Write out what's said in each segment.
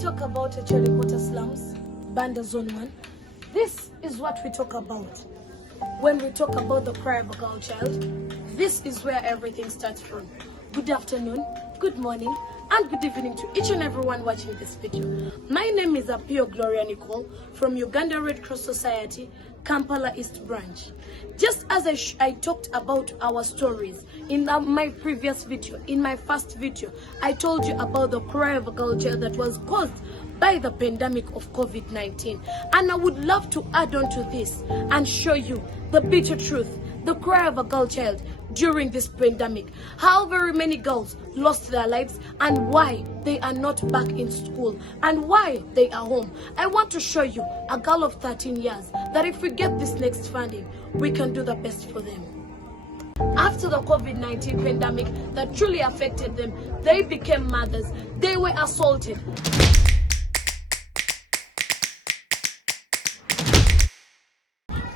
talk about Cherikota slums, Banda Zone 1, this is what we talk about. When we talk about the cry of a girl child, this is where everything starts from. Good afternoon, good morning, and good evening to each and everyone watching this video. My name is Apio Gloria Nicole from Uganda Red Cross Society, Kampala East Branch. Just as I talked about our stories in my previous video, in my first video, I told you about the cry of a girl child that was caused by the pandemic of COVID-19. And I would love to add on to this and show you the bitter truth, the cry of a girl child during this pandemic, how very many girls lost their lives and why they are not back in school and why they are home. I want to show you a girl of 13 years that if we get this next funding, we can do the best for them. After the COVID-19 pandemic that truly affected them, they became mothers. They were assaulted.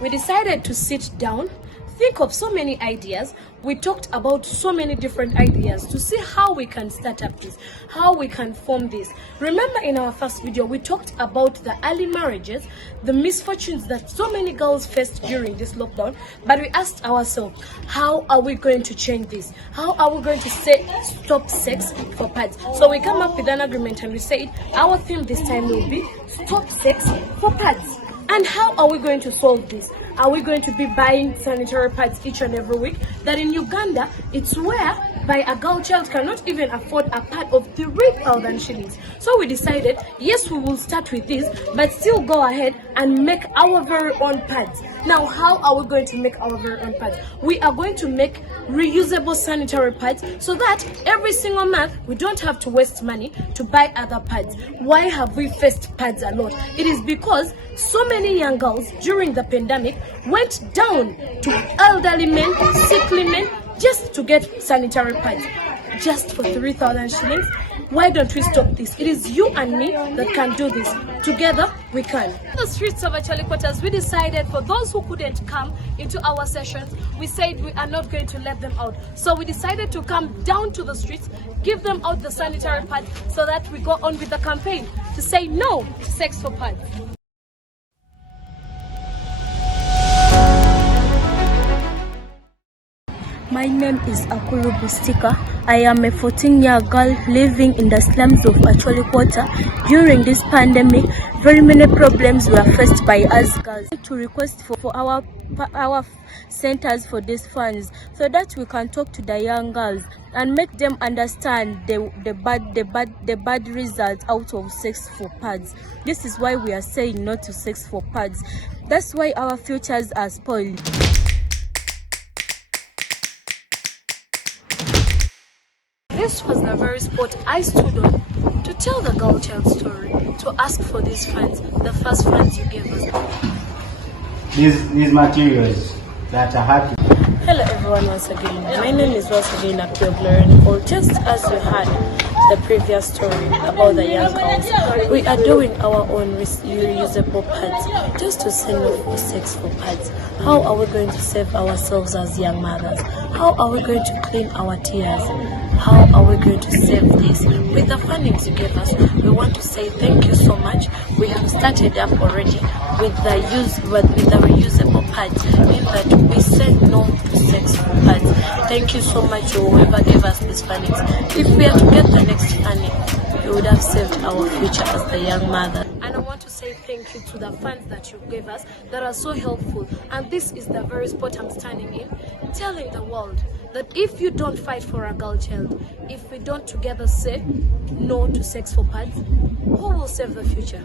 We decided to sit down, think of so many ideas. We talked about so many different ideas to see how we can start up this, how we can form this. Remember in our first video, we talked about the early marriages, the misfortunes that so many girls faced during this lockdown. But we asked ourselves, how are we going to change this? How are we going to stop sex for pads? So we come up with an agreement and we said, our theme this time will be stop sex for pads. And how are we going to solve this? Are we going to be buying sanitary pads each and every week? That in Uganda, it's whereby a girl child cannot even afford a pad of 3,000 shillings. So we decided, yes, we will start with this, but still go ahead and make our very own pads. Now, how are we going to make our very own pads? We are going to make reusable sanitary pads so that every single month we don't have to waste money to buy other pads. Why have we faced pads a lot? It is because so many young girls during the pandemic went down to elderly men, sickly men, just to get sanitary pads, just for 3,000 shillings. Why don't we stop this? It is you and me that can do this. Together, we can. In the streets of Cherikota, we decided for those who couldn't come into our sessions, we said we are not going to let them out. So we decided to come down to the streets, give them out the sanitary pads so that we go on with the campaign to say no to sex for pads. My name is Akulu Bustika. I am a 14-year girl living in the slums of Cherikota. During this pandemic, very many problems were faced by us girls. To request for our centers for these funds so that we can talk to the young girls and make them understand the bad results out of sex for pads. This is why we are saying no to sex for pads. That's why our futures are spoiled. This was the very spot I stood on to tell the girl child story, to ask for these funds, the first funds you gave us. These materials that are happy. Hello everyone once again. My name is once again Apio Gloria Nicole. Just as you had the previous story about the young girls, we are doing our own reusable pads just to say no for sex for pads. How are we going to save ourselves as young mothers? How are we going to clean our tears? How are we going to save this? With the fundings you gave us, we want to say thank you so much. We have started up already with the reusable pads, in that we said no to sex for pads. Thank you so much to whoever gave us these fundings. If we are to get the next funding, we would have saved our future as the young mother. And I want to say thank you to the funds that you gave us that are so helpful. And this is the very spot I'm standing in, telling the world that if you don't fight for a girl child, if we don't together say no to sex for pads, who will save the future?